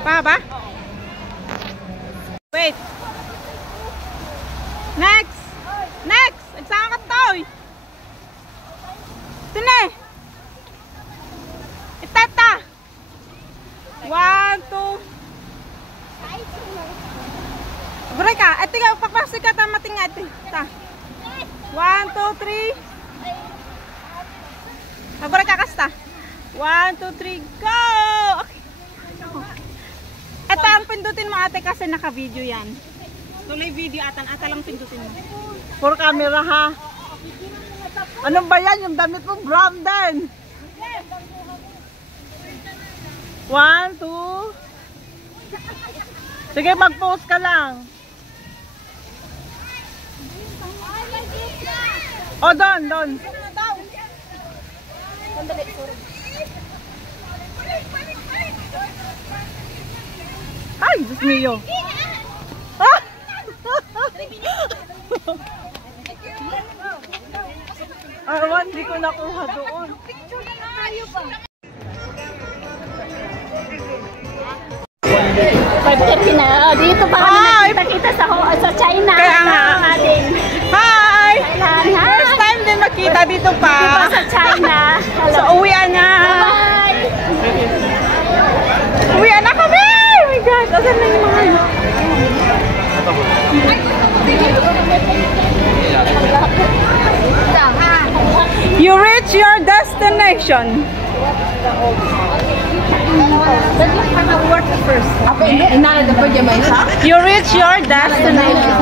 Pa ba? Wait. Next. Next. Eksama ka toy. Tine. Itata. 1, 2. Bray ka. Ito ka. Papasok ka. Tamating nga ito. 1, 2, 3. Bray ka kasta. 1, 2, 3. Go! Okay. Ito ang pindutin mo ate kasi naka-video yan. Tuloy video atan. Ata lang pindutin mo. For camera ha. Ano ba yan? Yung damit mo brown din. 1, 2. Sige, mag-post ka lang. O, doon. Ay, Diyos mio. Arwan, di ko nakuha doon. Picture na tayo ba? 5:30 na. Oh, dito pa kami nakita sa China. Kaya nga. Hi! Hi! First time din makita dito pa. Dito sa China. So, uwian na. Bye! Uwian na kami! Oh my God! Asan na yung mga... You reach your destination. You reach your destination.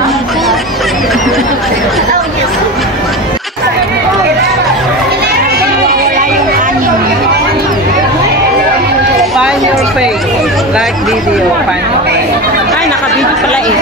Find your face. Like video. Find your face. Ay, naka-video pala eh.